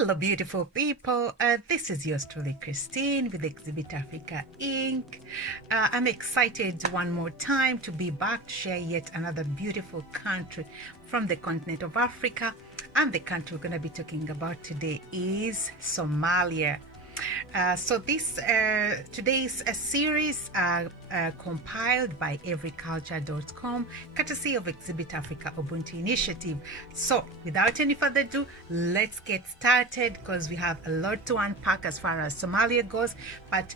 Hello, beautiful people. This is yours truly, Christine, with Exhibit Africa Inc. I'm excited one more time to be back to share yet another beautiful country from the continent of Africa. And the country we're going to be talking about today is Somalia. So today's series compiled by everyculture.com, courtesy of Exhibit Africa Ubuntu Initiative. So without any further ado, let's get started because we have a lot to unpack as far as Somalia goes. But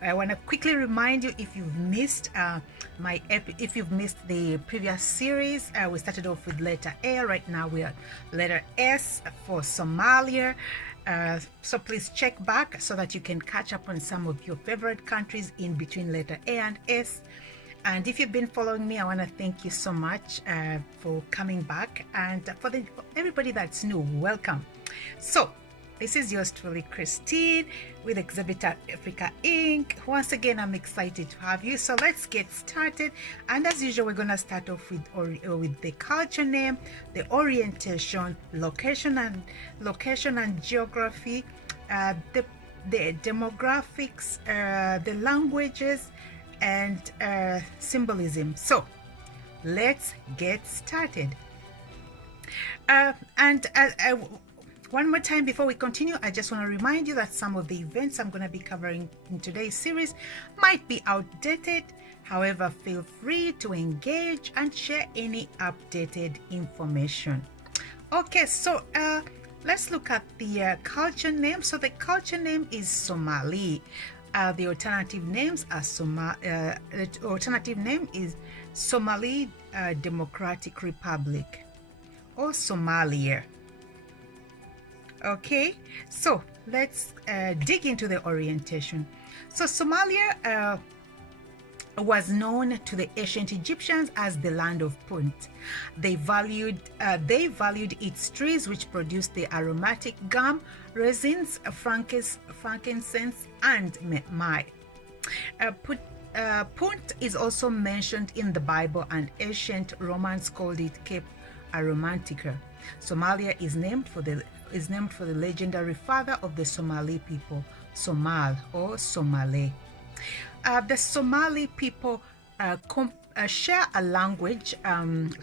I want to quickly remind you, if you've missed if you've missed the previous series, we started off with letter A. Right now we are letter S for Somalia. So please check back so that you can catch up on some of your favorite countries in between letter A and S. And if you've been following me, I want to thank you so much for coming back. And for everybody that's new, welcome. So this is yours truly, Christine, with Exhibit Africa Inc. Once again, I'm excited to have you. So let's get started. And as usual, we're going to start off with the culture name, the orientation, location and geography, the demographics, the languages, and symbolism. So let's get started. One more time before we continue, I just want to remind you that some of the events I'm going to be covering in today's series might be outdated. However, feel free to engage and share any updated information. Okay, so let's look at the culture name. So the culture name is Somali. The alternative names are alternative name is Somali Democratic Republic or Somalia. Okay, so let's dig into the orientation. So Somalia was known to the ancient Egyptians as the land of Punt. They valued its trees, which produced the aromatic gum, resins, frankincense, and myrrh. Punt is also mentioned in the Bible, and ancient Romans called it Cape Aromatica. Somalia is named for the legendary father of the Somali people, Somal or Somali. The Somali people share a language,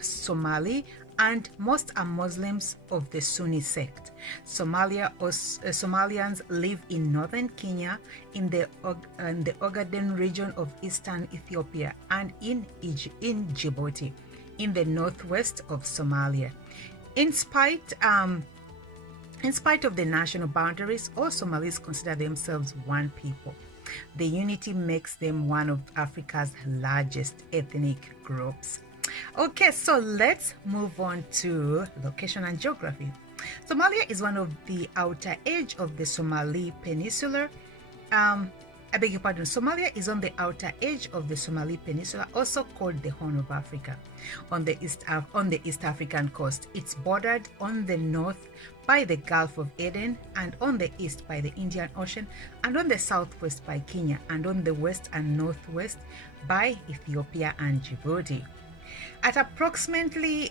Somali, and most are Muslims of the Sunni sect. Somalians live in northern Kenya, in the Ogaden region of eastern Ethiopia, and in Djibouti, in the northwest of Somalia. In spite of the national boundaries, all Somalis consider themselves one people. The unity makes them one of Africa's largest ethnic groups. Okay, so let's move on to location and geography. Somalia is one of the outer edge of the Somali Peninsula. Somalia is on the outer edge of the Somali Peninsula, also called the Horn of Africa, on the East African coast. It's bordered on the north by the Gulf of Aden, and on the east by the Indian Ocean, and on the southwest by Kenya, and on the west and northwest by Ethiopia and Djibouti. At approximately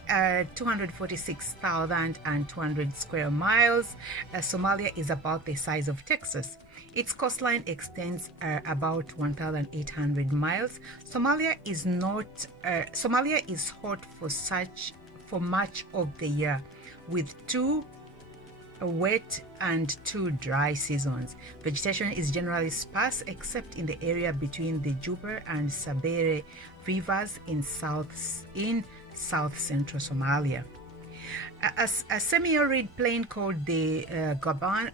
246,200 square miles, Somalia is about the size of Texas. Its coastline extends about 1,800 miles. Somalia is hot for much of the year, with 2 wet and 2 dry seasons. Vegetation is generally sparse except in the area between the Juba and Sabere rivers in south central Somalia. A semi-arid plain called the Gaban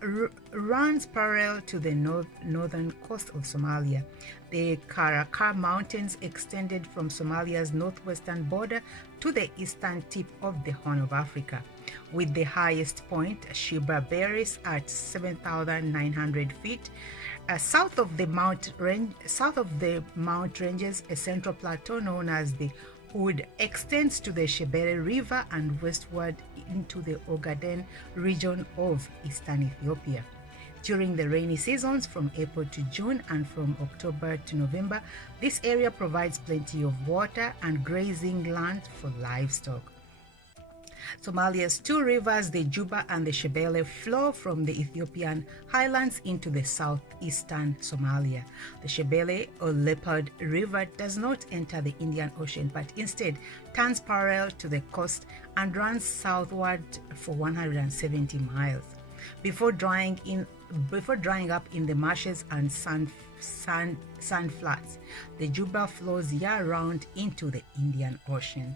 runs parallel to the northern coast of Somalia. The Karakar Mountains extended from Somalia's northwestern border to the eastern tip of the Horn of Africa, with the highest point, Sheba Berries, at 7,900 feet. South of the mount ranges, a central plateau known as the Hood extends to the Shebere River and westward into the Ogaden region of eastern Ethiopia. During the rainy seasons from April to June and from October to November, this area provides plenty of water and grazing land for livestock. Somalia's two rivers, the Juba and the Shebele, flow from the Ethiopian highlands into the southeastern Somalia. The Shebele or Leopard River does not enter the Indian Ocean, but instead turns parallel to the coast and runs southward for 170 miles before drying up in the marshes and sand flats. The Juba flows year-round into the Indian Ocean.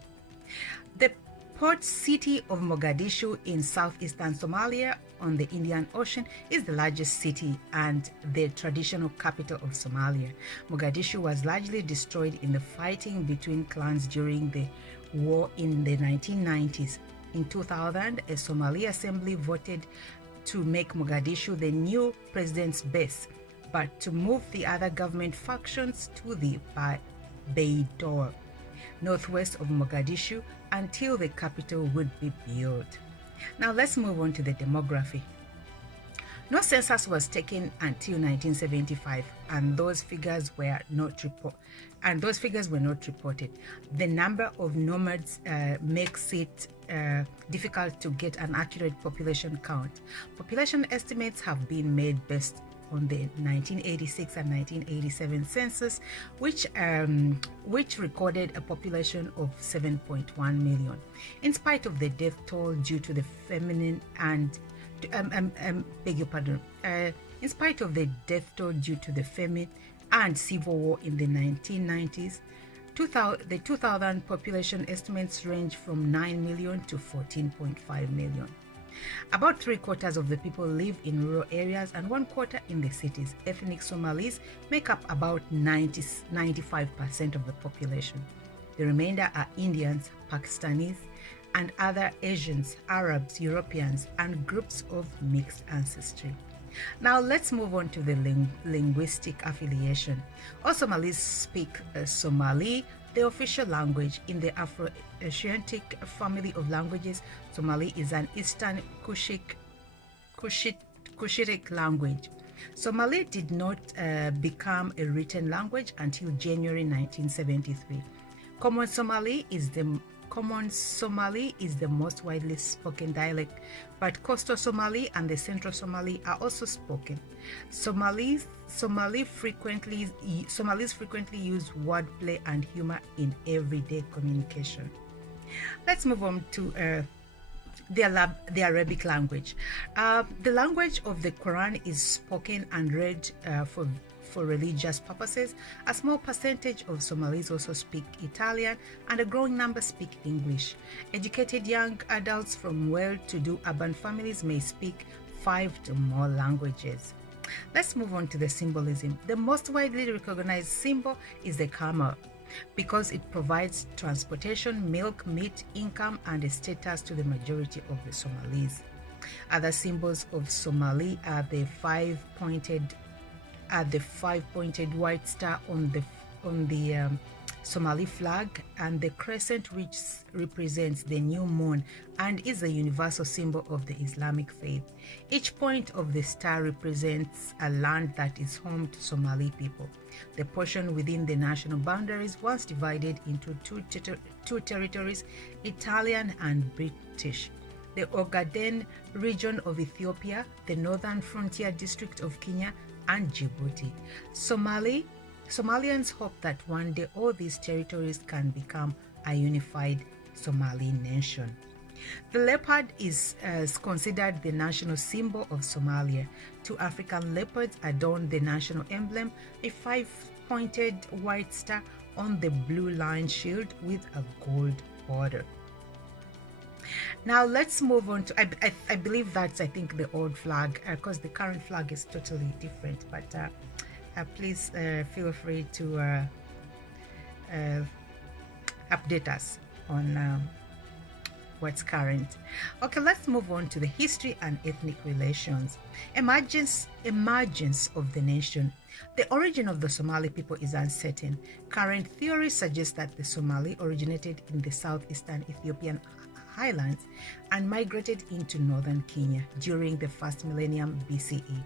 The port city of Mogadishu in southeastern Somalia on the Indian Ocean is the largest city and the traditional capital of Somalia. Mogadishu was largely destroyed in the fighting between clans during the war in the 1990s. In 2000, a Somali assembly voted to make Mogadishu the new president's base, but to move the other government factions to the Baidoa, northwest of Mogadishu, until the capital would be built. Now let's move on to the demography. No census was taken until 1975, and those figures were not reported. The number of nomads makes it difficult to get an accurate population count. Population estimates have been made based on the 1986 and 1987 census, which recorded a population of 7.1 million. In spite of the death toll due to the famine and in spite of the death toll due to the famine and civil war in the 1990s, the 2000 population estimates range from 9 million to 14.5 million. About 3/4 of the people live in rural areas and 1/4 in the cities. Ethnic Somalis make up about 95% of the population. The remainder are Indians, Pakistanis, and other Asians, Arabs, Europeans, and groups of mixed ancestry. Now let's move on to the linguistic affiliation. All Somalis speak Somali, the official language in the Afro-Asiatic family of languages. Somali is an Eastern Cushitic language. Somali did not become a written language until January 1973. Common Somali is the most widely spoken dialect, but Coastal Somali and the Central Somali are also spoken. Somalis frequently use wordplay and humor in everyday communication. Let's move on to the Arabic language. The language of the Quran is spoken and read for religious purposes. A small percentage of Somalis also speak Italian, and a growing number speak English. Educated young adults from well-to-do urban families may speak 5 to more languages. Let's move on to the symbolism. The most widely recognized symbol is the camel, because it provides transportation, milk, meat, income, and a status to the majority of the Somalis. Other symbols of Somali are the five-pointed white star on the Somali flag, and the crescent, which represents the new moon and is a universal symbol of the Islamic faith. Each point of the star represents a land that is home to Somali people. The portion within the national boundaries was divided into two territories, Italian and British. The Ogaden region of Ethiopia, the northern frontier district of Kenya, and Djibouti. Somalians hope that one day all these territories can become a unified Somali nation. The leopard is considered the national symbol of Somalia. 2 African leopards adorn the national emblem, a 5-pointed white star on the blue line shield with a gold border. Now let's move on to, I believe that's, I think, the old flag, because the current flag is totally different, but please feel free to update us on what's current. Okay, let's move on to the history and ethnic relations. Emergence of the nation. The origin of the Somali people is uncertain. Current theories suggest that the Somali originated in the southeastern Ethiopian highlands and migrated into northern Kenya during the first millennium BCE.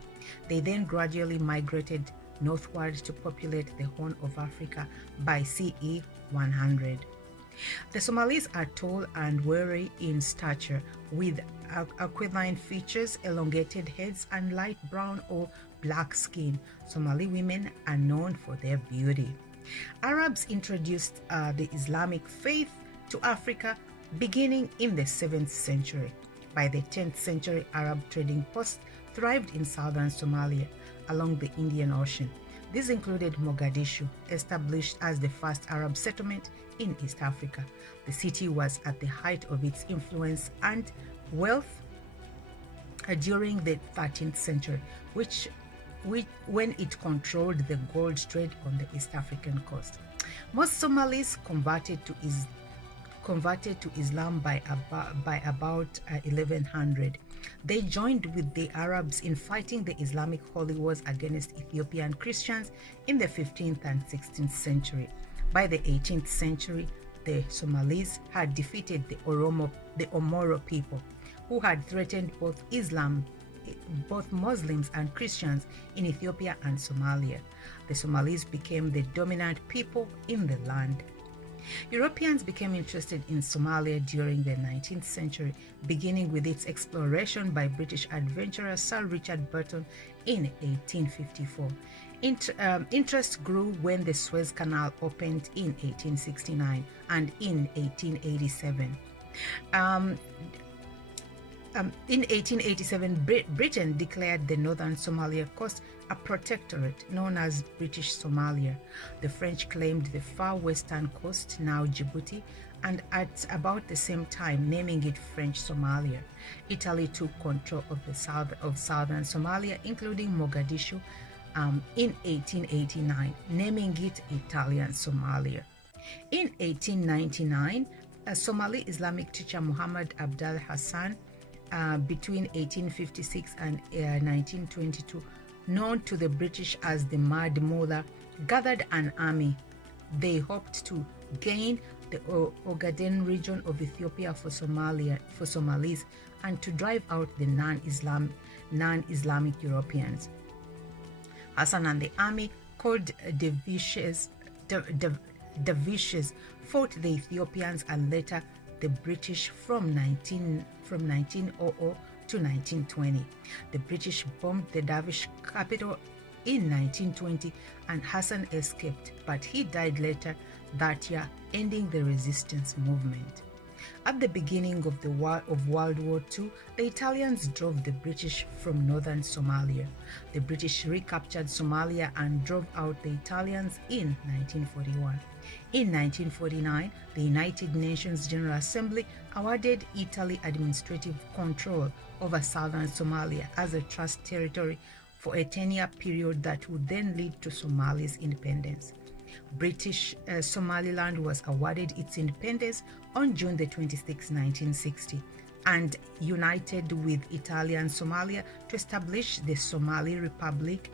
They then gradually migrated northward to populate the Horn of Africa by CE 100. The Somalis are tall and wiry in stature, with aquiline features, elongated heads, and light brown or black skin. Somali women are known for their beauty. Arabs introduced the Islamic faith to Africa beginning in the 7th century. By the 10th century, Arab trading posts thrived in southern Somalia along the Indian Ocean. This included Mogadishu, established as the first Arab settlement in East Africa. The city was at the height of its influence and wealth during the 13th century, when it controlled the gold trade on the East African coast. Most Somalis converted to Islam by about 1100. They joined with the Arabs in fighting the Islamic holy wars against Ethiopian Christians in the 15th and 16th century. By the 18th century, the Somalis had defeated the Omoro people, who had threatened both Muslims and Christians in Ethiopia and Somalia. The Somalis became the dominant people in the land. Europeans became interested in Somalia during the 19th century, beginning with its exploration by British adventurer Sir Richard Burton in 1854. Interest grew when the Suez Canal opened in 1869 and in 1887. In 1887, Britain declared the northern Somalia coast a protectorate known as British Somalia. The French claimed the far western coast, now Djibouti, and at about the same time naming it French Somalia. Italy took control of the southern Somalia, including Mogadishu, in 1889, naming it Italian Somalia. In 1899, a Somali Islamic teacher Muhammad Abdal Hassan, between 1856 and 1922, known to the British as the Mad Mullah, gathered an army. They hoped to gain the Ogaden region of Ethiopia for Somalis and to drive out the non-Islamic Europeans. Hassan and the army, called dervishes, fought the Ethiopians and later the British from 1900 to 1920. The British bombed the Dervish capital in 1920 and Hassan escaped, but he died later that year, ending the resistance movement. At the beginning of World War II, the Italians drove the British from northern Somalia. The British recaptured Somalia and drove out the Italians in 1941. In 1949, the United Nations General Assembly awarded Italy administrative control over southern Somalia as a trust territory for a 10-year period that would then lead to Somalia's independence. British Somaliland was awarded its independence on June 26, 1960, and united with Italian Somalia to establish the Somali Republic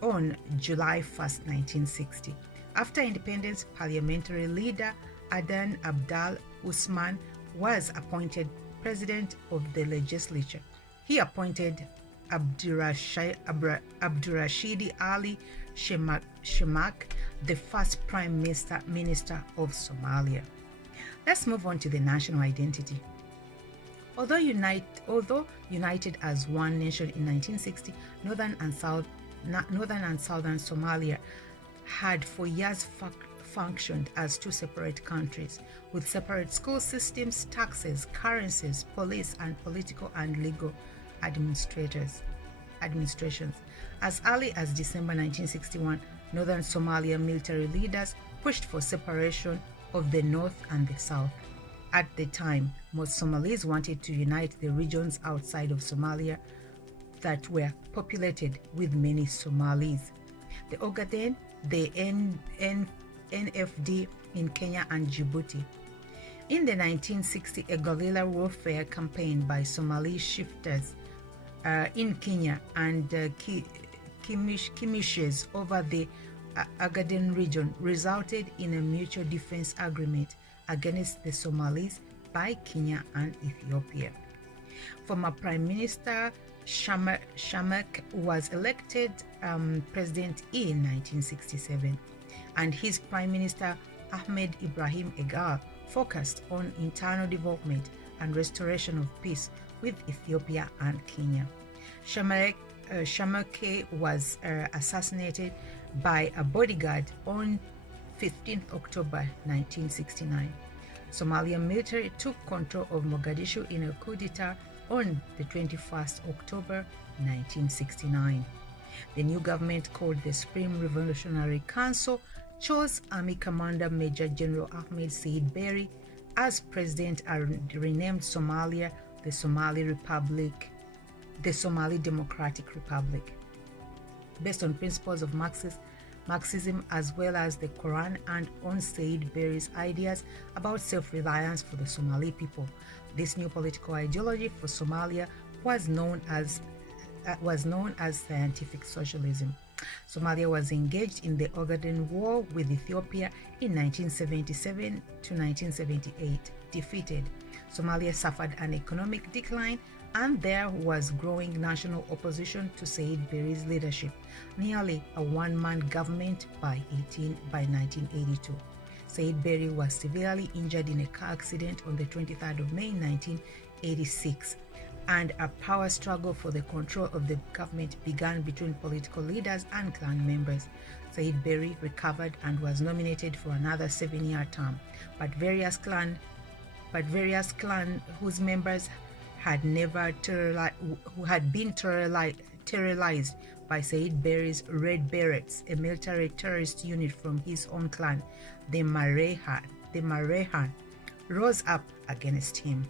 on July 1, 1960. After independence, parliamentary leader Adan Abdal Usman was appointed president of the legislature. He appointed Abdurashid Ali Shemak, the first Prime Minister of Somalia. Let's move on to the national identity. Although united as one nation in 1960, northern and southern Somalia had for years functioned as two separate countries, with separate school systems, taxes, currencies, police, and political and legal administrations. As early as December 1961, northern Somalia military leaders pushed for separation of the north and the south. At the time, most Somalis wanted to unite the regions outside of Somalia that were populated with many Somalis: the Ogaden, the NFD in Kenya and Djibouti. In the 1960, a guerrilla warfare campaign by Somali shifters in Kenya and Kimishes over the Ogaden region resulted in a mutual defense agreement against the Somalis by Kenya and Ethiopia. Former Prime Minister Shamak was elected president in 1967, and his Prime Minister Ahmed Ibrahim Egal focused on internal development and restoration of peace with Ethiopia and Kenya. Shamake was assassinated by a bodyguard on 15 October 1969. Somalian military took control of Mogadishu in a coup d'etat on the 21st October 1969. The new government, called the Supreme Revolutionary Council, chose Army Commander Major General Ahmed Said Berry as president and renamed Somalia the Somali Democratic Republic, based on principles of Marxism as well as the Quran, and on Said Berry's ideas about self-reliance for the Somali people. This new political ideology for Somalia was known as scientific socialism. Somalia was engaged in the Ogaden War with Ethiopia in 1977 to 1978. Defeated, Somalia suffered an economic decline, and there was growing national opposition to Said Berry's leadership, nearly a one-man government by 1982. Said Berry was severely injured in a car accident on the 23rd of May 1986, and a power struggle for the control of the government began between political leaders and clan members. Said Berry recovered and was nominated for another 7-year term, but various clan whose members had been terrorized by Said Berry's Red Berets, a military terrorist unit from his own clan, the Marehan, rose up against him.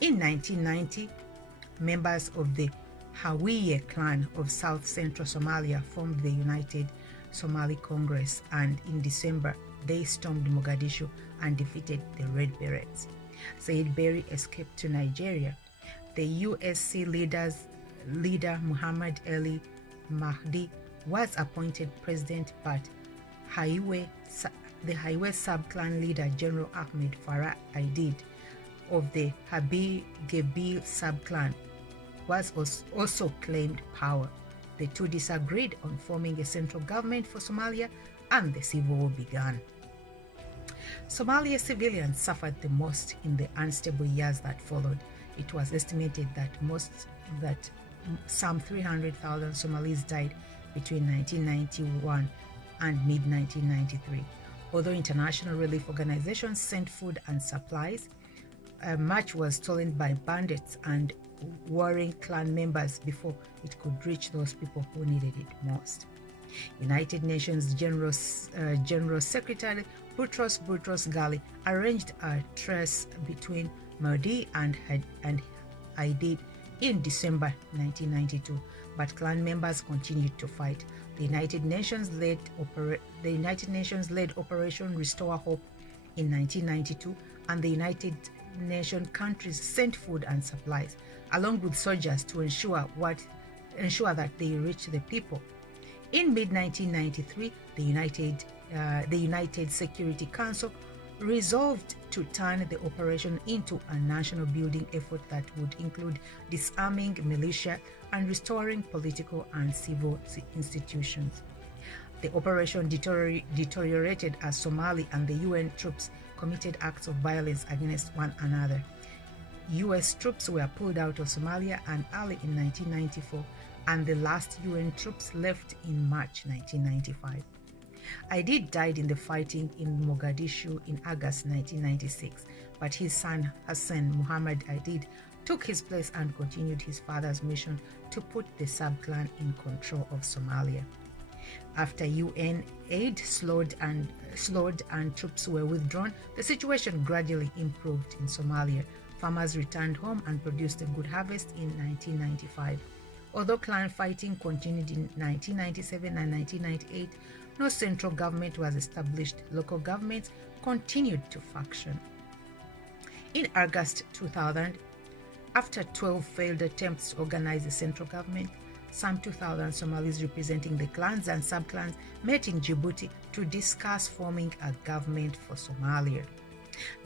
In 1990, members of the Hawiye clan of South Central Somalia formed the United Somali Congress, and in December they stormed Mogadishu and defeated the Red Berets. Said Berry escaped to Nigeria. The USC leader Muhammad Ali Mahdi was appointed president, but the Highway sub-clan leader General Ahmed Farah Aidid of the Habi-Gebil sub-clan was also claimed power. The two disagreed on forming a central government for Somalia, and the civil war began. Somalia civilians suffered the most in the unstable years that followed. It was estimated that some 300,000 Somalis died between 1991 and mid-1993. Although international relief organizations sent food and supplies, much was stolen by bandits and warring clan members before it could reach those people who needed it most. United Nations General Secretary Boutros Ghali arranged a truce between Mahdi and Aidid in December 1992, but clan members continued to fight. The United Nations led Operation Restore Hope in 1992, and the United Nations countries sent food and supplies, along with soldiers, to ensure that they reached the people. In mid-1993, the United Security Council resolved to turn the operation into a national building effort that would include disarming militia and restoring political and civil institutions. The operation deteriorated as Somali and the UN troops committed acts of violence against one another. US troops were pulled out of Somalia early in 1994, and the last UN troops left in March 1995. Aidid died in the fighting in Mogadishu in August 1996, but his son Hassan Muhammad Aidid took his place and continued his father's mission to put the sub-clan in control of Somalia. After UN aid slowed and troops were withdrawn, the situation gradually improved in Somalia. Farmers returned home and produced a good harvest in 1995. Although clan fighting continued in 1997 and 1998, no central government was established. Local governments continued to function. In August 2000, after 12 failed attempts to organize a central government, some 2,000 Somalis representing the clans and sub-clans met in Djibouti to discuss forming a government for Somalia.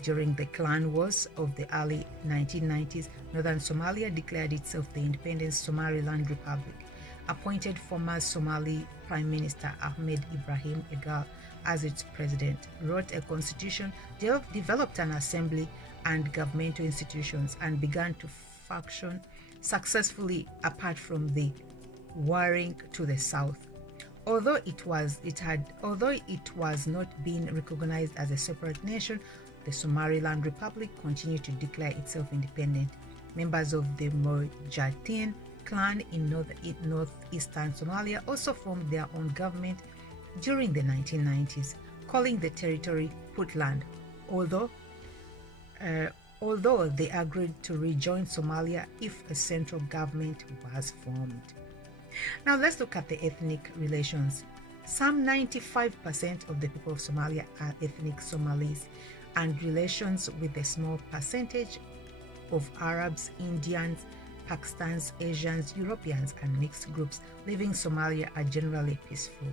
During the clan wars of the early 1990s, northern Somalia declared itself the independent Somaliland Republic, appointed former Somali Prime Minister Ahmed Ibrahim Egal as its president, wrote a constitution, developed an assembly and governmental institutions, and began to function successfully apart from the warring to the south. Although it was not being recognized as a separate nation, the Somaliland Republic continued to declare itself independent. Members of the Mujahideen clan in northeastern Somalia also formed their own government during the 1990s, calling the territory Puntland, although they agreed to rejoin Somalia if a central government was formed. Now let's look at the ethnic relations. Some 95% of the people of Somalia are ethnic Somalis, and relations with a small percentage of Arabs, Indians, Pakistanis, Asians, Europeans, and mixed groups living in Somalia are generally peaceful.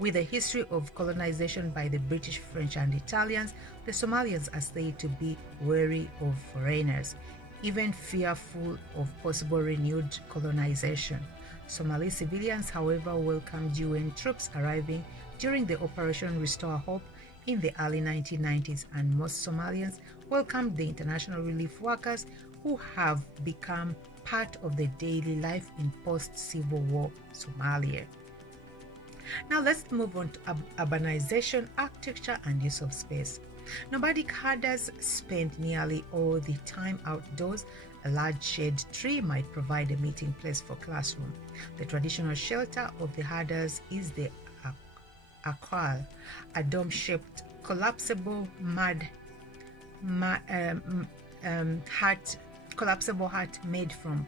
With a history of colonization by the British, French, and Italians, the Somalians are said to be wary of foreigners, even fearful of possible renewed colonization. Somali civilians, however, welcomed UN troops arriving during the Operation Restore Hope in the early 1990s, and most Somalians welcomed the international relief workers who have become part of the daily life in post-Civil War Somalia. Now let's move on to urbanization, architecture, and use of space. Nomadic herders spend nearly all the time outdoors. A large shade tree might provide a meeting place for classroom. The traditional shelter of the herders is the akal, a dome-shaped collapsible hut made from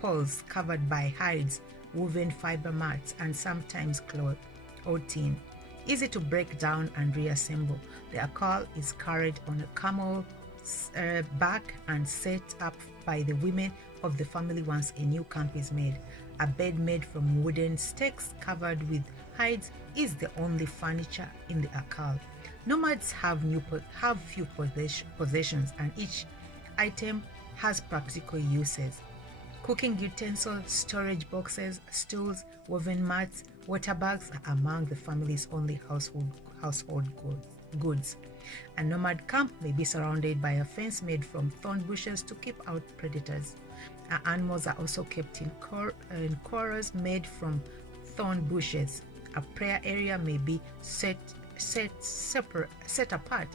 poles covered by hides, woven fiber mats, and sometimes cloth or tin. Easy to break down and reassemble. The akal is carried on a camel's back and set up by the women of the family once a new camp is made. A bed made from wooden stakes covered with hides is the only furniture in the akal. Nomads have few possessions, and each item has practical uses. Cooking utensils, storage boxes, stools, woven mats, water bags are among the family's only household goods. A nomad camp may be surrounded by a fence made from thorn bushes to keep out predators. Animals are also kept in corrals made from thorn bushes. A prayer area may be set apart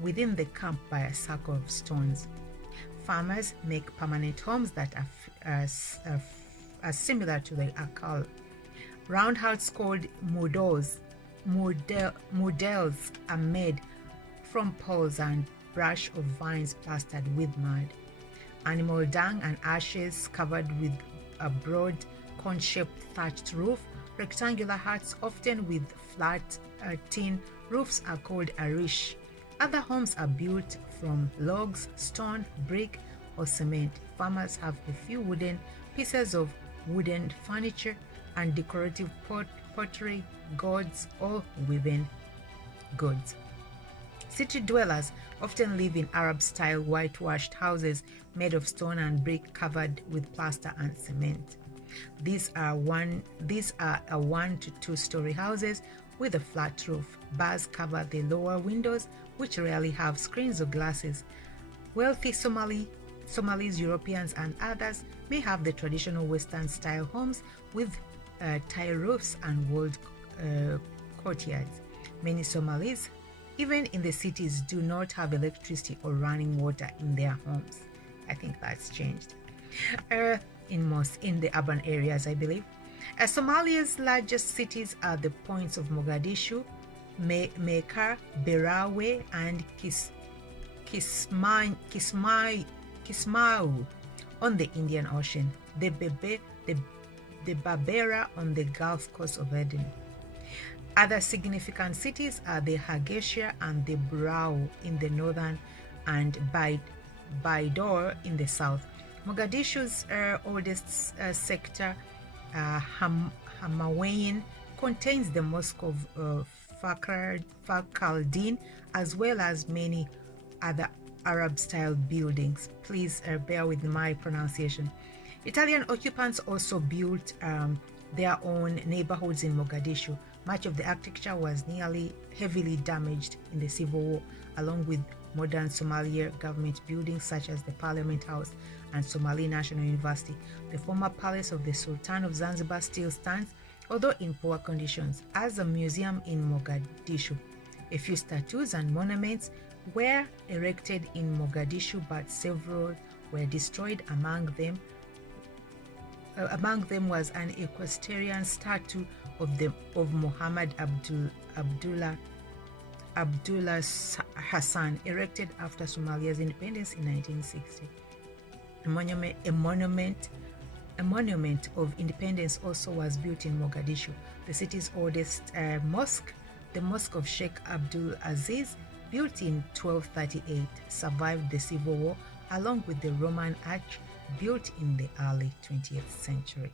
within the camp by a circle of stones. Farmers make permanent homes that are similar to the akal. Round huts called models are made from poles and brush of vines plastered with mud. Animal dung and ashes covered with a broad cone-shaped thatched roof. Rectangular huts, often with flat tin roofs, are called arish. Other homes are built from logs, stone, brick, or cement. Farmers have a few wooden pieces of wooden furniture and decorative pottery, gourds, or woven goods. City dwellers often live in Arab-style whitewashed houses made of stone and brick covered with plaster and cement. These are 1 to 2 story houses with a flat roof. Bars cover the lower windows, which rarely have screens or glasses. Wealthy Somalis, Europeans, and others may have the traditional Western-style homes with tile roofs and walled courtyards. Many Somalis, even in the cities, do not have electricity or running water in their homes. I think that's changed in the urban areas, I believe. Somalia's largest cities are the points of Mogadishu, Mekar, Berawe, and Kismayu on the Indian Ocean, the Berbera on the Gulf Coast of Eden. Other significant cities are the Hargeisa and the Burao in the northern and Baidoa in the south. Mogadishu's oldest sector, Hamawain, contains the Mosque of Fakhaldin, as well as many other Arab-style buildings. Please bear with my pronunciation. Italian occupants also built their own neighborhoods in Mogadishu. Much of the architecture was nearly heavily damaged in the civil war, along with modern Somalia government buildings such as the Parliament House and Somali National University. The former palace of the Sultan of Zanzibar still stands, although in poor conditions, as a museum in Mogadishu. A few statues and monuments were erected in Mogadishu, but several were destroyed. Among them was an equestrian statue of Muhammad Abdullah Hassan, erected after Somalia's independence in 1960. A monument of independence also was built in Mogadishu. The city's oldest mosque, the Mosque of Sheikh Abdul Aziz, built in 1238, survived the civil war along with the Roman arch built in the early 20th century.